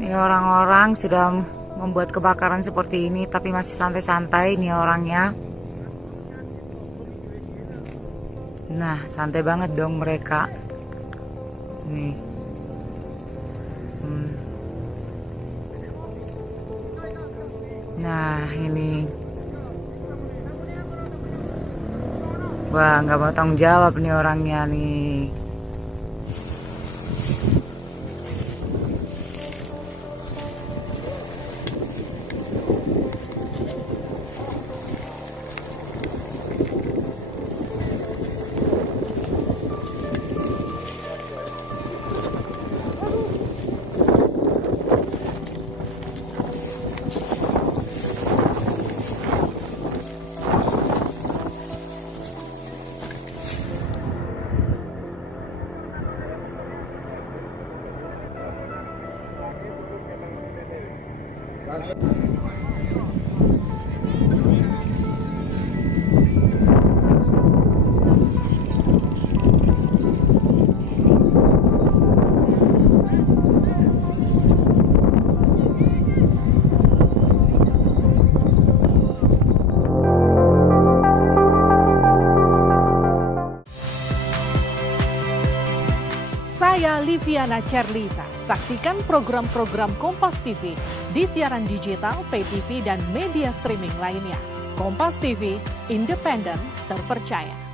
Ini orang-orang sudah membuat kebakaran seperti ini, tapi masih santai-santai nih orangnya. Nah, santai banget dong mereka. Nih. Nah, ini. Wah, nggak mau tanggung jawab nih orangnya nih. Saya Liviana Cerlisa. Saksikan program-program Kompas TV di siaran digital, pay TV, dan media streaming lainnya. Kompas TV, independen, terpercaya.